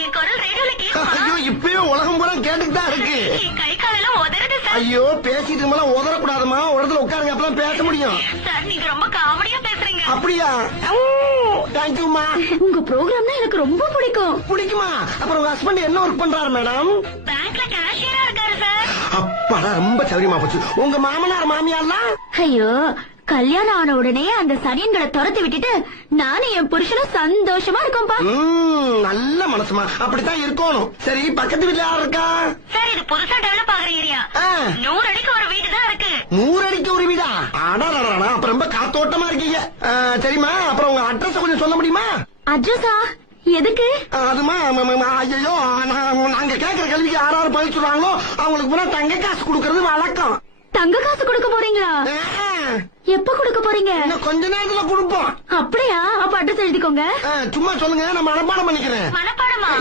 என் குரல் ரேடியோல கேக்குமா? ஐயோ இப்பயும் உலகம் பூரா கேட்டுக்கிட்டா இருக்கு. என் கை காலெல்லாம் உதறது சார். ஐயோ பேசிட்டு மேல உதறக்கூடாதுமா, ஒரு இடத்துல உட்காருங்க அப்பதான் பேச முடியும். சார் நீங்க ரொம்ப காமெடியா பேசுறீங்க. அப்படியா? தேங்க்யூமா. உங்க ப்ரோக்ராம்னா எனக்கு ரொம்ப பிடிக்கும். பிடிக்குமா? அப்புறம் உங்க ஹஸ்பண்ட் என்ன ஒர்க் பண்றாரு மேடம்? பேங்க்ல கேஷியரா இருக்காரு சார். அப்பாடா ரொம்ப சௌரியமா போச்சு. உங்க மாமனார் மாமியார்லாம்? ஐயோ, கல்யாணம் ஆன உடனே அந்த சனியன்களை துரத்தி விட்டுட்டு நானும் என் புருஷனும் சந்தோஷமா இருக்கோம்பா. நல்ல மனசுமா, அப்படித்தான் இருக்கணும். சரி, பக்கத்து வீட்டுல யார் இருக்கா? சார் இது புதுசா டெவலப் ஆகுற ஏரியா. 100 அடிக்கு ஒரு வீடு தான் இருக்கு. 100 அடிக்கு ஒரு வீடா? அடாடா, அப்ப ரொம்ப காத்தோட்டமா இருக்கீங்க. சரிம்மா, அப்புறம் உங்க அட்ரஸ் கொஞ்சம் சொல்ல முடியுமா? அட்ரஸா? எதுக்கு? அதுமா, ஐயோ நாங்க கேக்குற கேள்விக்கு யாராவது பதில் சொல்றாங்களோ அவங்களுக்கு பூரா தங்க காசு கொடுக்கறது வழக்கம். தங்க காசு கொடுக்க போறீங்களா? எப்ப கொடுக்க போறீங்க? இன்னும் கொஞ்ச நேரத்துல கொடுப்போம். அப்படியா? அப்ப அட்ரஸ் எழுதிக்கோங்க. சும்மா சொல்லுங்க, நான் மனப்பாடம் பண்ணிக்கிறேன். மனப்பாடமா?